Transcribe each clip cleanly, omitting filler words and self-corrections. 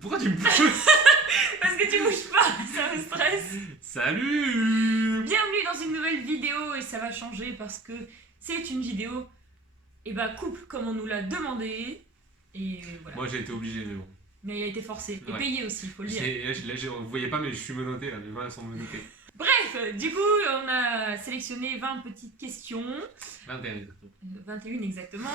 Pourquoi tu me pousses? Parce que tu bouges pas, ça me stresse. Salut. Bienvenue dans une nouvelle vidéo et ça va changer parce que c'est une vidéo couple comme on nous l'a demandé. Et voilà. Moi j'ai été obligé, mais bon. Mais il a été forcé et Ouais. payé aussi, il faut le dire. Vous voyez pas, mais je suis menotté là, mes mains sont menottées. Bref, du coup, on a sélectionné 20 petites questions. 21 exactement. 21 exactement.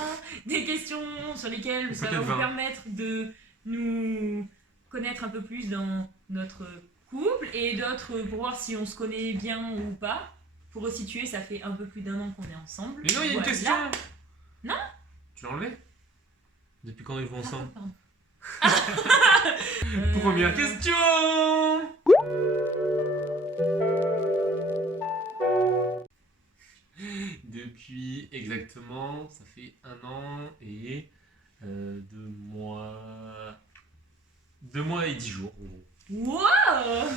Des questions sur lesquelles ça va Peut-être vous 20. permettre de nous connaître un peu plus dans notre couple et d'autres pour voir si on se connaît bien ou pas. Pour resituer, ça fait un peu plus d'un an qu'on est ensemble. Mais non, il y a une Voilà. question. Non. Tu l'as enlevé? Depuis quand ils vont ensemble? Pardon. Première question. Depuis exactement, ça fait 1 an et 2 mois et 10 jours en gros. Wow.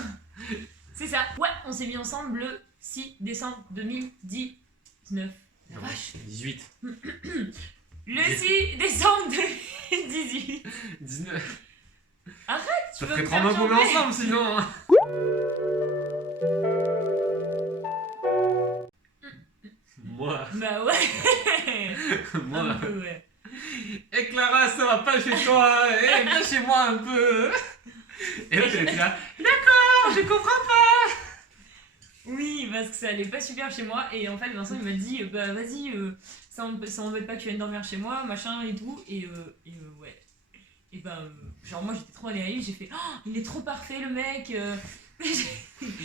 C'est ça. Ouais, on s'est mis ensemble le 6 décembre 2019. La vache. 18. Le 6 décembre 2018. 19. Arrête, tu Ça vas fait me 3 faire mois qu'on est tomber. ensemble sinon. Moi. Bah ouais. Moi. Un peu, ouais. Eh Clara, ça va pas chez toi. Eh, viens chez moi un peu. Et là, tu étais là. D'accord, je comprends pas. Oui, parce que ça allait pas super chez moi. Et en fait, Vincent, il m'a dit, bah vas-y, ça m'embête pas que tu viennes dormir chez moi, machin et tout. Ouais. Et genre moi j'étais trop naïve, j'ai fait, oh, il est trop parfait le mec.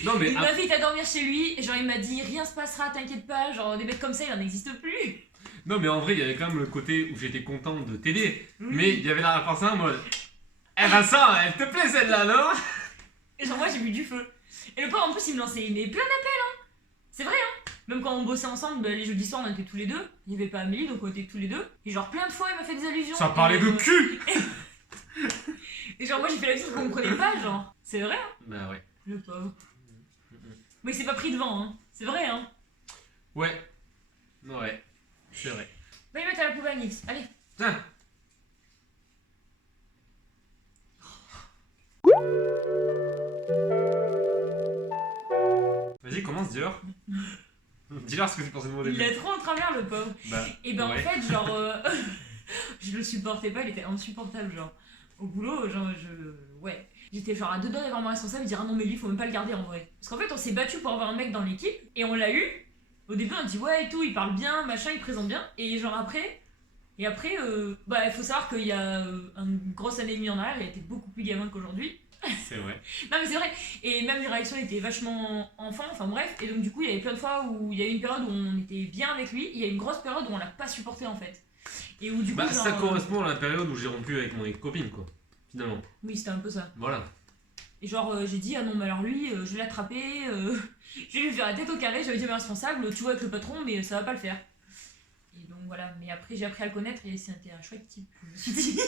Non mais Il m'invite à dormir chez lui. Et genre il m'a dit, rien se passera, t'inquiète pas. Genre des mecs comme ça, il en existe plus. non mais en vrai, il y avait quand même le côté où j'étais content de t'aider. Oui. Mais il y avait la réponse en mode. Eh Vincent, elle te plaît celle-là, non? Et genre moi j'ai vu du feu. Et le pauvre en plus il me lançait mais plein d'appels hein. C'est vrai hein. Même quand on bossait ensemble, les jeudis soirs on était tous les deux. Il y avait pas Amélie donc on était tous les deux. Et genre plein de fois il m'a fait des allusions. Ça parlait de cul. Et genre moi j'ai fait la petite qu'on comprenait pas genre. C'est vrai hein. Bah ouais. Le pauvre. Mais il s'est pas pris de vent hein. C'est vrai hein. Ouais. Ouais. C'est vrai. Va y mettre à la poubelle Nix. Allez. Tiens. Vas-y, commence, dis-leur. Dis-leur ce que tu pensais de moi au Il début. a trop en travers le pauvre. Bah, Et ben ouais. en fait genre je le supportais pas, il était insupportable genre. Au boulot genre ouais. J'étais genre à deux doigts d'avoir mon responsable et dire ah non mais lui faut même pas le garder en vrai. Parce qu'en fait on s'est battu pour avoir un mec dans l'équipe et on l'a eu. Au début on dit ouais et tout, il parle bien, machin, il présente bien. Et genre après il faut savoir qu'il y a une grosse année et demie en arrière, il était beaucoup plus gamin qu'aujourd'hui. C'est vrai. Non mais c'est vrai. Et même les réactions étaient vachement enfants, enfin bref. Et donc du coup il y avait plein de fois où il y a eu une période où on était bien avec lui, il y a eu une grosse période où on l'a pas supporté en fait. Et où du coup Bah, genre, ça correspond à la période où j'ai rompu avec mon copine, quoi. Finalement. oui c'était un peu ça. Voilà. Et genre j'ai dit ah non mais alors lui je vais l'attraper, je vais lui faire la tête au carré, j'avais dit à mes responsables, tu vois avec le patron mais ça va pas le faire. Et donc voilà, mais après j'ai appris à le connaître et c'était un chouette type, je me suis dit.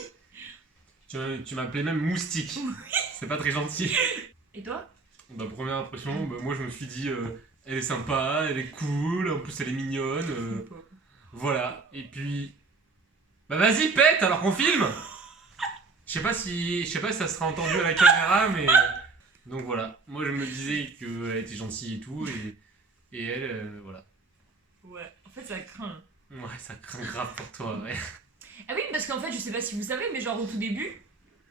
Tu m'appelais même moustique. C'est pas très gentil. Et toi? Bah, première impression, bah, moi je me suis dit, elle est sympa, elle est cool, en plus elle est mignonne. Voilà. Et puis. Bah vas-y, pète alors qu'on filme! Je sais pas si ça sera entendu à la caméra, mais. Donc voilà. Moi je me disais qu'elle était gentille et tout, et elle, voilà. Ouais, en fait ça craint. Ouais, ça craint grave pour toi, ouais. Ah oui, parce qu'en fait, je sais pas si vous savez, mais genre au tout début,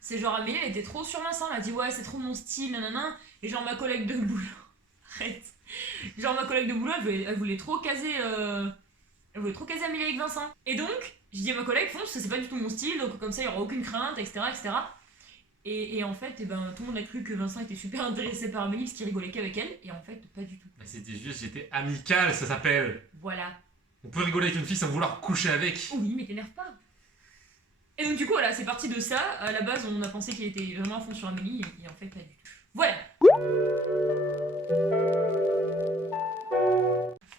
c'est genre Amélie, elle était trop sur Vincent, elle a dit ouais, c'est trop mon style, nanana. Et genre ma collègue de boulot, arrête. Genre ma collègue de boulot, elle voulait trop caser Amélie avec Vincent. Et donc, je dis à ma collègue, fonce, c'est pas du tout mon style, donc comme ça, il y aura aucune crainte, etc., etc. Et en fait, tout le monde a cru que Vincent était super intéressé par Amélie, parce qu'il rigolait qu'avec elle, et en fait, pas du tout. Bah, c'était juste, j'étais amical, ça s'appelle. Voilà. On peut rigoler avec une fille sans vouloir coucher avec. Oui, mais t'énerve pas. Et donc du coup voilà, c'est parti de ça. À la base, on a pensé qu'il était vraiment à fond sur Amélie, et en fait pas du tout. Voilà.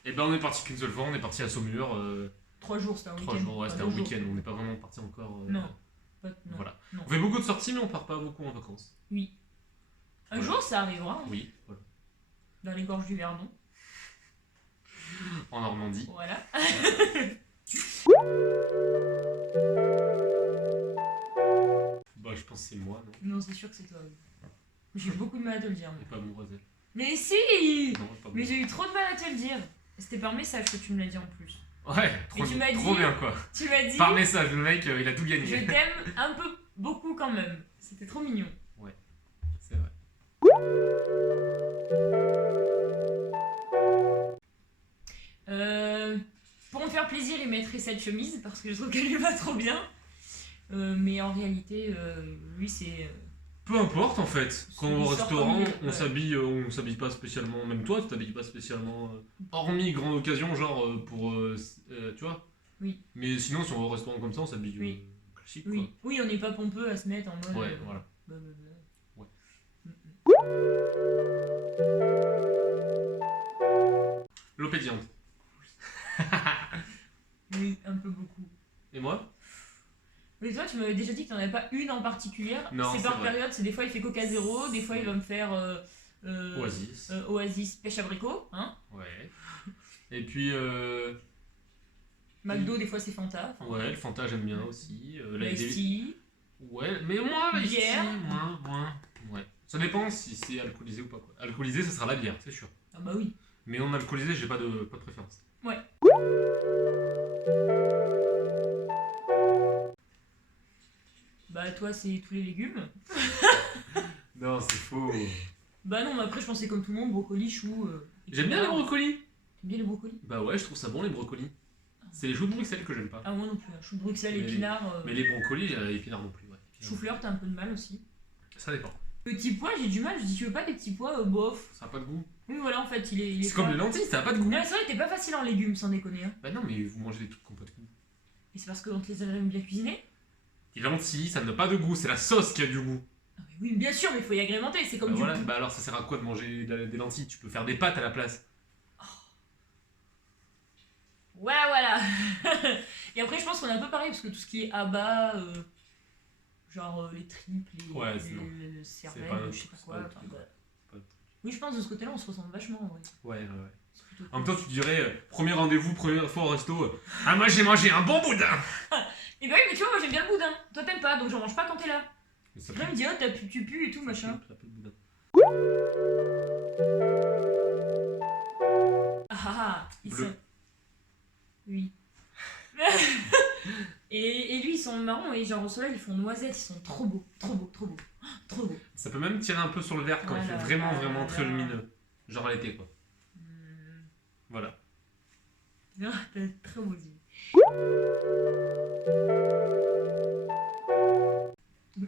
Et ben on est parti qu'une seule fois, on est parti à Saumur. 3 jours, c'était un week-end. 3 jours, ouais, Enfin, c'était un 2 jours. week-end, on n'est pas vraiment parti encore. Non. Non. Voilà. Non. On fait beaucoup de sorties, mais on part pas beaucoup en vacances. Oui. Un Voilà. jour, ça arrivera. Hein, Oui, voilà. dans les gorges du Verdon. En Normandie. Voilà. Bah, je pense que c'est moi, non? Non, c'est sûr. c'est toi. J'ai eu beaucoup de mal à te le dire. Et pas amoureuse elle. Mais si. Non, pas Mais j'ai eu trop de mal à te le dire. C'était par message que tu me l'as dit en plus. Ouais, Et tu m'as trop dit- bien quoi. Tu m'as dit, Par message, le mec il a tout je gagné. t'aime un peu beaucoup quand même. C'était trop mignon. C'est vrai. Pour me faire plaisir, il mettrait cette chemise parce que je trouve qu'elle lui va trop bien. Mais en réalité, lui c'est. Peu importe en fait, quand on va au Il sort restaurant, comme il est, on s'habille pas spécialement, même toi tu t'habilles pas spécialement, hormis grande occasion, genre tu vois. Oui. Mais sinon, si on va au restaurant comme ça, on s'habille Oui. classique Oui, oui, on n'est pas pompeux à se mettre en mode. quoi. Ouais, voilà. Blablabla. Ouais. L'eau pétillante. Oui, un peu beaucoup. Et moi? Mais toi, tu m'avais déjà dit que t'en avais pas une en particulier. Non, C'est c'est par vrai. période, c'est des fois il fait Coca Zéro, des fois il va me faire Oasis. Oasis pêche abricot, hein. Ouais. Et puis, McDo, des fois c'est Fanta. Enfin, ouais, le Fanta j'aime bien aussi. Là, il y a Ice des- Tea. Ouais, mais moi, la Bière. moins. Ouais. Ça dépend si c'est alcoolisé ou pas quoi. Alcoolisé, ça sera la bière, c'est sûr. Ah bah oui. Mais non alcoolisé, j'ai pas de préférence. Ouais. Bah toi c'est tous les légumes. Non, c'est faux. Bah non, mais après je pensais comme tout le monde, brocoli, chou. J'aime bien les épinards. brocolis. T'aimes bien les brocolis? Bah ouais, je trouve ça bon les brocolis. C'est les choux de Bruxelles que j'aime pas. Ah moi non plus, hein. Chou de Bruxelles, Mais épinards. Mais les brocolis, épinards non plus. Ouais. Épinards. Chou-fleur, t'as un peu de mal aussi. Ça dépend. Petits pois, j'ai du mal, je dis tu veux pas des petits pois bof. Ça a pas de goût. Oui voilà en fait il est C'est comme pas- les lentilles, ça a pas de goût. Non mais c'est vrai t'es pas facile en légumes sans déconner hein. Bah non, mais vous mangez des trucs qui ont pas de goût. Et c'est parce qu'on te les a jamais bien cuisinés. Les lentilles, ça n'a pas de goût, c'est la sauce qui a du goût. Ah, mais oui bien sûr mais il faut y agrémenter, c'est comme Bah du voilà, pou- bah alors ça sert à quoi de manger des lentilles? Tu peux faire des pâtes à la place. Voilà. Et après je pense qu'on est un peu pareil parce que tout ce qui est abat, genre les tripes, Ouais, c'est non. les cervelles, pas un- je sais pas c'est quoi. pas un enfin, truc, bah. Pas de- Oui je pense de ce côté-là on se ressemble vachement en vrai. Ouais. C'est plutôt En même cool. temps, tu dirais, premier rendez-vous, première fois au resto, ah moi j'ai mangé un bon boudin. Et bah oui mais tu vois moi j'aime bien le boudin. Toi t'aimes pas donc j'en mange pas quand t'es là. Mais ça Là il me dit oh tu pues et tout machin. Ça pue le boudin. Ils Bleu. sont. Oui. et lui, ils sont marrons et genre au soleil, ils font noisettes, ils sont trop beaux. Trop beaux. Ça peut même tirer un peu sur le verre quand il Voilà, fait vraiment voilà. très lumineux. Genre à l'été quoi. Voilà. Ah, t'as très beaux yeux.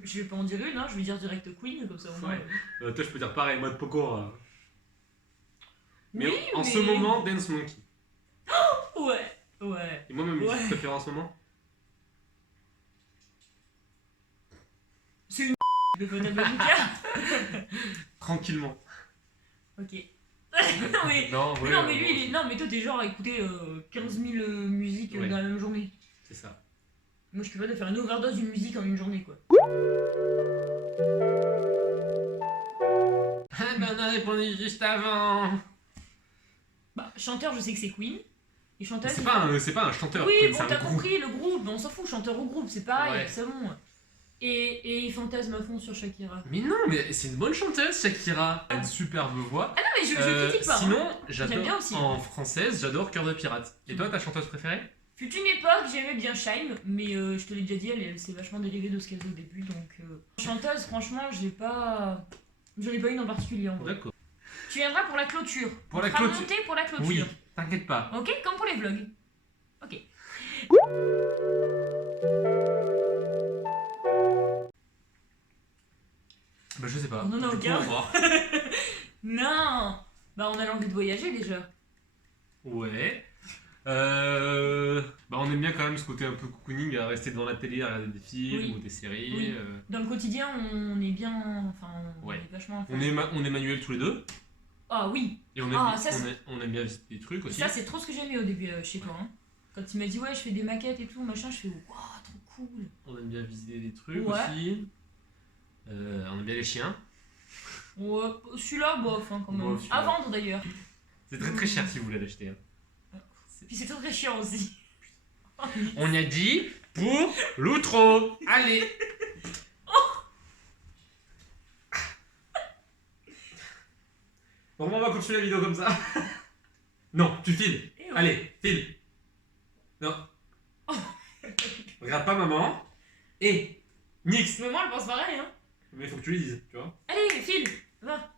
Je vais pas en dire une, hein, je vais dire direct Queen, comme ça au moins. Ouais. Toi je peux dire pareil, mode Pokora. Mais Oui, en ce moment, Dance Monkey. Ouais. Et moi ma musique Ouais. préférée en ce moment? C'est une de Fatal Bazooka. Tranquillement. Ok. non, mais... Non, ouais, non, mais lui, il est... non, mais toi, t'es genre à écouter 15 000 musiques Ouais. dans la même journée. C'est ça. Moi, je suis capable de faire une overdose d'une musique en une journée, quoi. Ah ben on a répondu juste avant. Bah, chanteur, je sais que c'est Queen. Et chanteuse. C'est pas un chanteur. Oui, c'est bon, un t'as groupe. compris, le groupe, on s'en fout, chanteur ou groupe, c'est pareil, Ouais. c'est bon. Et il fantasme à fond sur Shakira. Mais non, mais c'est une bonne chanteuse, Shakira. Elle a une superbe voix. Ah non, mais je critique pas. hein. Sinon, J'aime bien j'adore aussi. en française, j'adore Cœur de pirate. Et toi, ta chanteuse préférée? Fut une époque, j'aimais bien Shine, mais je te l'ai déjà dit, elle s'est vachement dérivée de ce qu'elle faisait au début, donc... Chanteuse, franchement, j'en ai pas une en particulier, en vrai. D'accord. Tu viendras pour la clôture. Pour On la fera clôture. monter pour la clôture. Oui, t'inquiète pas. Ok, comme pour les vlogs. Ok. Bah je sais pas. On en a Du coup, aucun. on va voir. Non. Bah on a l'envie de voyager déjà. Ouais. Bah on aime bien quand même ce côté un peu cocooning, à rester devant la télé, à regarder des films Oui. ou des séries. Oui. Dans le quotidien, on est bien... Enfin, on Ouais. est vachement... On est manuels tous les deux. Ah oui. Et on aime, Ah, ça, on aime bien visiter des trucs aussi. Ça, c'est trop ce que j'aimais au début chez toi. Hein. Quand il m'a dit, ouais, je fais des maquettes et tout, machin, je fais, waouh, trop cool. On aime bien visiter des trucs Ouais. aussi. On aime bien les chiens. Ouais, celui-là, bof, hein, quand même. Bof, celui-là. À vendre d'ailleurs. C'est très cher si vous voulez l'acheter. Hein. Puis c'est très chiant aussi. On a dit pour l'outro. Allez. Bon, on va continuer la vidéo comme ça. Non, tu files. Eh ouais. Allez, file. Non. Regarde pas maman. Et nix. Maman, elle pense pareil, hein. Mais faut que tu lui dises, tu vois. Allez, file, va.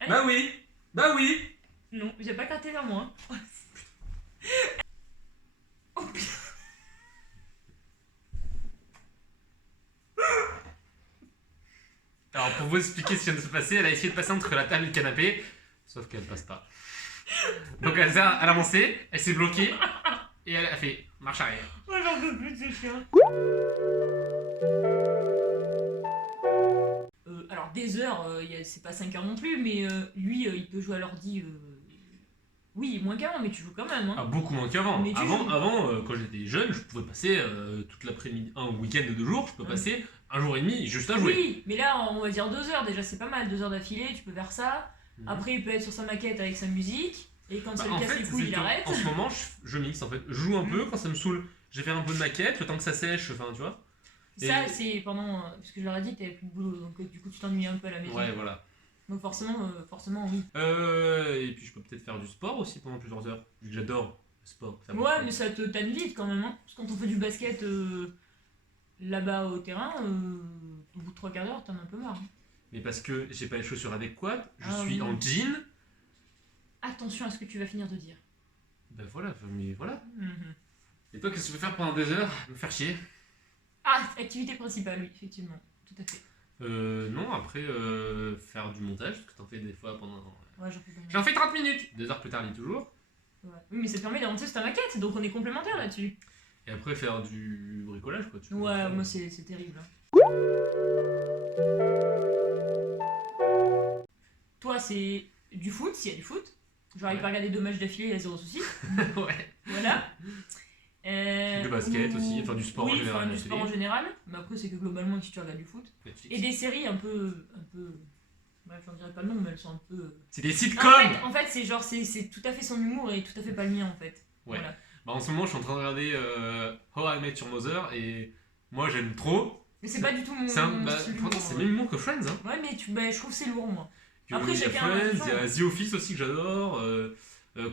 Allez. Bah oui. Bah oui. Non, j'ai pas gratté vers moi. Oh putain. Alors pour vous expliquer ce qui vient de se passer, elle a essayé de passer entre la table et le canapé, sauf qu'elle passe pas. Donc elle a avancé, elle s'est bloquée et elle a fait marche arrière. Moi, j'en peux plus de ce chien. Alors, des heures, c'est pas 5 heures non plus, mais lui, il peut jouer à l'ordi. Oui, moins qu'avant, mais tu joues quand même. Hein. Ah, beaucoup moins qu'avant. Mais tu Avant, quand j'étais jeune, je pouvais passer toute l'après-midi, un week-end de 2 jours, je peux passer un jour et demi juste à jouer. Oui, mais là, on va dire 2 heures déjà, c'est pas mal. 2 heures d'affilée, tu peux faire ça. Après, il peut être sur sa maquette avec sa musique. Et quand ça lui casse les couilles, il arrête. En ce moment, je mixe en fait. Je joue un peu quand ça me saoule. Je vais faire un peu de maquette, le temps que ça sèche, enfin tu vois. Ça, c'est pendant. Parce que je leur ai dit que t'avais plus de boulot, donc du coup, tu t'ennuies un peu à la maison. Ouais, voilà. Donc forcément, oui. Et puis je peux peut-être faire du sport aussi pendant plusieurs heures, vu que j'adore le sport. Ça Ouais, mais ça te tanne vite quand même. Hein. Parce que quand on fait du basket là-bas au terrain, au bout de 3 quarts d'heure, t'en as un peu marre. Hein. Mais parce que j'ai pas les chaussures adéquates, je Ah, suis oui. en jean. Attention à ce que tu vas finir de dire. Ben voilà, mais voilà. Mhm. Et toi, qu'est-ce que tu veux faire pendant des heures? Me faire chier? Ah, activité principale, oui, effectivement. Tout à fait. Non, après, faire du montage, parce que t'en fais des fois pendant. Ouais, j'en fais pas mal. J'en fais 30 minutes! 2 heures plus tard, lit toujours. Ouais. Oui, mais ça te permet d'avancer sur ta maquette, donc on est complémentaires là-dessus. Et après, faire du bricolage, quoi. Tu Ouais, peux- moi c'est terrible. Hein. Toi, c'est du foot, s'il y a du foot. Genre, il Ouais. peut regarder 2 matchs d'affilée, il y a 0 souci. Ouais. Voilà. De basket aussi, enfin du sport en oui, général, enfin, la du sport en télé. général. Mais après, c'est que globalement, si tu regardes du foot. Netflix. Et des séries un peu. Bref, j'en dirais pas le nom, mais elles sont un peu. C'est des sitcoms! En fait c'est genre, c'est tout à fait son humour et tout à fait pas le mien en fait. Ouais. Voilà. Bah, en ce moment, je suis en train de regarder How I Met Your Mother et moi, j'aime trop. Mais c'est pas du tout mon. C'est un, mon bah, style pourtant, d'humour, c'est ouais. même humour que Friends. Hein. Ouais, mais je trouve que c'est lourd moi. Que Après, il y a chacun a Friends, son il y a genre. The Office aussi que j'adore.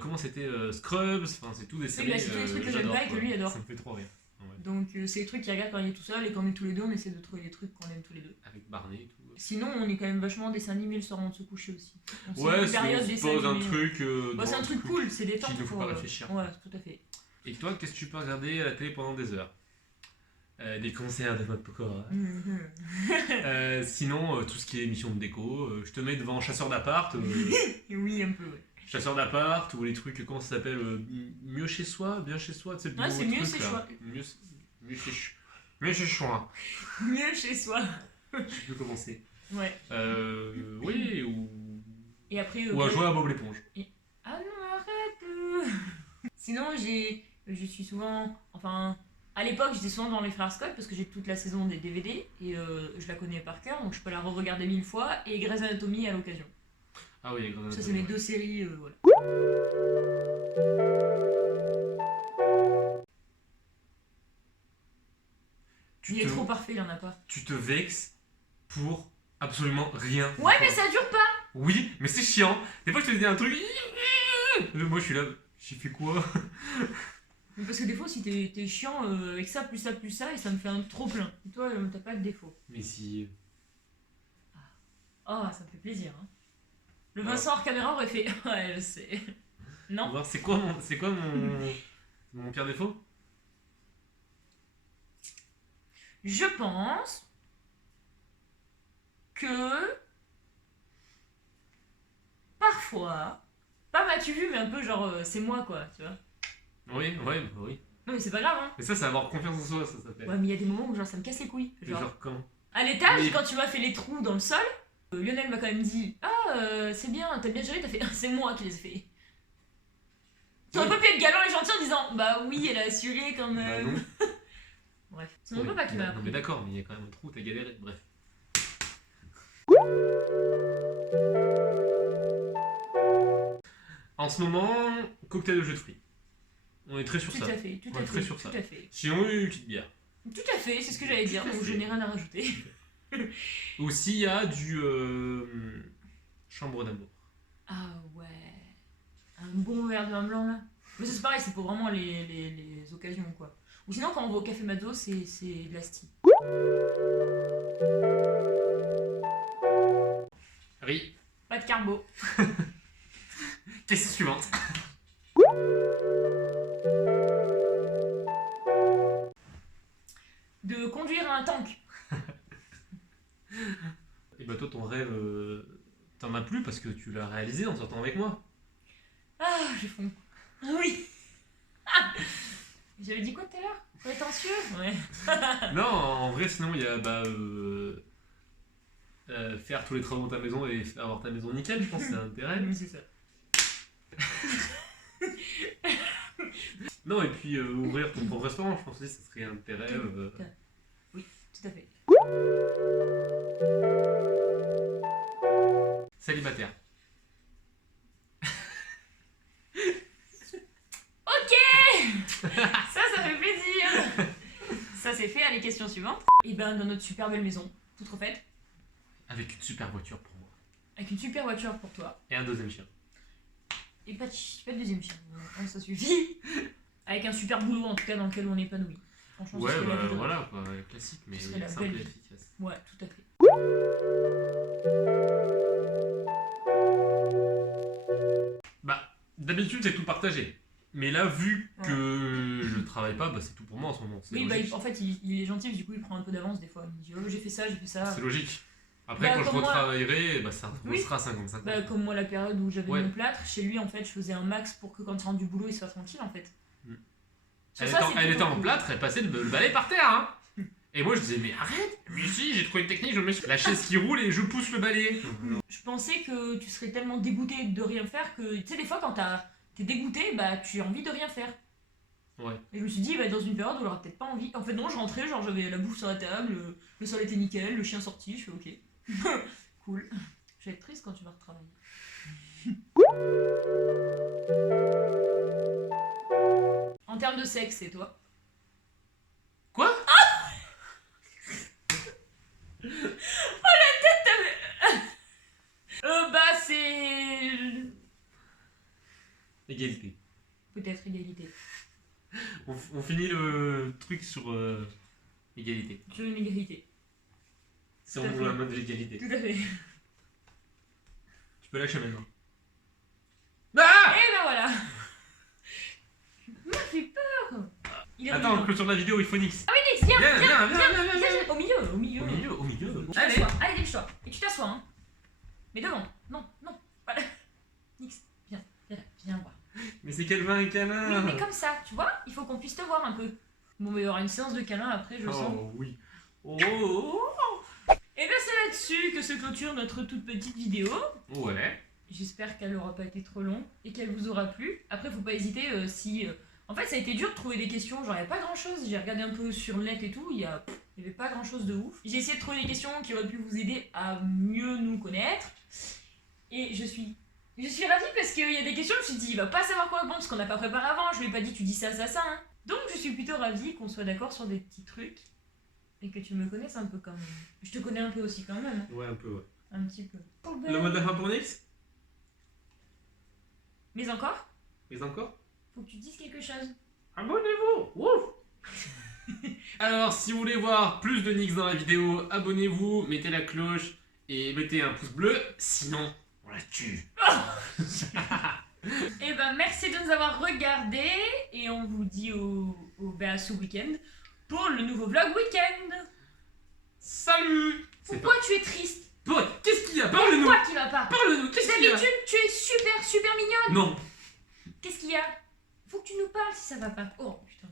Comment c'était Scrubs, enfin, c'est tout des séries. bah, c'est tous les trucs que j'aime j'adore, pas et que quoi. lui adore. Ça me fait trop rire. Ouais. Donc c'est les trucs qu'il regarde quand il est tout seul et quand on est tous les deux, on essaie de trouver des trucs qu'on aime tous les deux. Avec Barney et tout. Sinon, on est quand même vachement dessin animé le soir avant de se coucher aussi. Donc, Ouais, une c'est période on se dessin pose un animé. truc. Bah, c'est un truc cool, c'est détente. qu'il ne faut pour, pas réfléchir. Ouais, tout à fait. Et toi, qu'est-ce que tu peux regarder à la télé pendant des heures? Des concerts de mode Pokora. Mhm. Sinon, tout ce qui est émission de déco, je te mets devant Chasseur d'appart. Oui, un peu, ouais. Chasseur d'appart ou les trucs, comment ça s'appelle mieux chez soi, bien chez soi, tu sais, le Ouais, nouveau c'est mieux truc, chez là. soi. Mieux chez soi. Mieux chez soi. Je peux commencer. Ouais. Oui, Et après. ou à jouer à Bob l'éponge. Ah non, arrête Sinon, je suis souvent. Enfin, à l'époque, j'étais souvent dans Les Frères Scott parce que j'ai toute la saison des DVD et je la connais par cœur, donc je peux la re-regarder 1000 fois. Et Grey's Anatomy à l'occasion. Ah oui, Ça, c'est mes 2 séries, voilà. Il est trop parfait, il en a pas. Tu te vexes pour absolument rien. Ouais, mais ça dure pas Oui, mais c'est chiant. Des fois, je te dis un truc. Moi, je suis là. J'ai fait quoi? Mais parce que des fois, si t'es chiant avec ça, plus ça, plus ça, et ça me fait un trop plein. Et toi, t'as pas de défaut. Mais si. Oh, ça me fait plaisir. Hein. Le Vincent hors caméra aurait fait. Ouais, je sais. Non. Voir, c'est quoi mon pire défaut? Je pense que parfois, pas m'as-tu vu, mais un peu genre c'est moi quoi, tu vois. Oui. Non mais c'est pas grave hein. Mais ça, c'est avoir confiance en soi, ça s'appelle. Ouais mais il y a des moments où genre ça me casse les couilles. Genre quand? À l'étage, Mais- quand tu m'as fait les trous dans le sol, Lionel m'a quand même dit ah c'est bien, t'as bien géré, t'as fait c'est moi qui les ai fait. Tu aurais pas pu être galant et gentil en disant bah oui elle a assuré quand Bah même. non. Bref, c'est mon Oui, papa qui m'a non, appris. mais d'accord, mais il y a quand même un trou, t'as galéré, bref. En ce moment, cocktail de jus de fruits. On est très sur Tout ça. à fait, tout On à est très fait, sur tout ça. à fait. Sinon, une petite bière. Tout à fait, c'est ce que j'allais dire, Tout à donc je fait. n'ai rien à rajouter. Aussi, il y a du chambre d'amour. Ah ouais. Un bon verre de vin blanc là. Mais ça, c'est pareil, c'est pour vraiment les occasions quoi. Ou sinon quand on va au café Mazzo, c'est de l'asti. Oui. Pas de carbo. Question suivante. De conduire un tank. Et bah toi ton rêve, t'en as plus parce que tu l'as réalisé en sortant avec moi. Ah, j'ai faim. Ah oui. Ah. J'avais dit quoi tout à l'heure? Prétentieux? Ouais. Non, en vrai sinon il y a faire tous les travaux de ta maison et avoir ta maison nickel, je pense que c'est un intérêt. Oui, c'est ça. Non et puis ouvrir ton propre restaurant, je pense aussi ça serait un intérêt. Oui, tout à fait. Célibataire. Ça fait plaisir. Ça c'est fait, allez, question suivante. Et ben dans notre super belle maison, toute refaite, Avec une super voiture pour moi. avec une super voiture pour toi, Et un deuxième chien. et pas de deuxième chien, bon, ça suffit. Avec un super boulot en tout cas dans lequel on est épanoui. Franchement, Ouais ce serait la bah vie de rêve. voilà quoi, classique mais Ce serait la simple belle et vie. efficace. Ouais, tout à fait. Bah d'habitude c'est tout partagé. Mais là vu que je travaille pas, bah c'est tout pour moi en ce moment. C'est Oui, bah, logique. en fait, il est gentil, du coup, il prend un peu d'avance des fois. Il me dit, oh, j'ai fait ça, j'ai fait ça. C'est logique. Après Bah, quand je comme moi- retravaillerai, bah ça Oui. sera 55 ans. Bah, comme moi, la période où j'avais Ouais. mon plâtre, chez lui, en fait, je faisais un max pour que quand il rentre du boulot, il soit tranquille, en fait. Mm. Sur Elle ça, c'est était plutôt en cool. plâtre, elle passait le balai par terre hein. Et moi je disais mais arrête. Mais si j'ai trouvé une technique, je mets la chaise qui roule et je pousse le balai. Je pensais que tu serais tellement dégoûté de rien faire que, tu sais, des fois, quand t'es dégoûté, bah, tu as envie de rien faire. Ouais. Et je me suis dit, bah, dans une période où j'aurais peut-être pas envie. En fait, non, je rentrais, genre, j'avais la bouffe sur la table, le sol était nickel, le chien sorti, je fais ok. Cool. Je vais être triste quand tu vas retravailler. En termes de sexe, c'est toi? Quoi? Bah, c'est. Égalité. Peut-être égalité. On finit le truc sur égalité. Sur une égalité. C'est Tout à on fait. la main de l'égalité. Tout à fait. Tu peux lâcher maintenant. Et Ah ben voilà. Tu m'as fait peur. Il est Attends, revenant. clôture de la vidéo, il faut Nix. Nix, viens, Viens, viens, viens, viens, viens, viens, au milieu, au milieu. Au milieu. Tu Allez. t'assois, allez, dépêche-toi. Et tu t'assois, hein. Mais devant, non, voilà. Nix, viens voir. Mais c'est quel vin et Oui, câlin. mais comme ça, tu vois, il faut qu'on puisse te voir un peu. Bon, mais il y aura une séance de câlin après, je sens. Oh oui. Oh. Et bien c'est là-dessus que se clôture notre toute petite vidéo. Ouais. J'espère qu'elle n'aura pas été trop longue et qu'elle vous aura plu. Après, faut pas hésiter si... En fait, ça a été dur de trouver des questions, genre il n'y a pas grand-chose. J'ai regardé un peu sur le net et tout, il y avait pas grand-chose de ouf. J'ai essayé de trouver des questions qui auraient pu vous aider à mieux nous connaître. Et je suis ravie parce qu'il y a des questions, je me suis dit, il va pas savoir quoi répondre parce qu'on n'a pas préparé avant. Je lui ai pas dit, tu dis ça, hein. Donc je suis plutôt ravie qu'on soit d'accord sur des petits trucs. Et que tu me connaisses un peu quand même. Je te connais un peu aussi quand même. Hein. Ouais, un peu, ouais. Un petit peu. Le mot de la fin pour Nix. Mais encore, Mais encore. faut que tu dises quelque chose. Abonnez-vous. Ouf. Alors, si vous voulez voir plus de Nix dans la vidéo, abonnez-vous, mettez la cloche et mettez un pouce bleu. Sinon, on la tue. Et ben merci de nous avoir regardés et on vous dit à ce week-end pour le nouveau vlog week-end. Salut. Pourquoi tu es triste? Bon, qu'est-ce qu'il y a? Parle-nous. Quoi qui va pas? Parle-nous. Qu'est-ce qu'il y a? D'habitude tu es super mignonne. Non. Qu'est-ce qu'il y a? Faut que tu nous parles si ça va pas. Oh putain.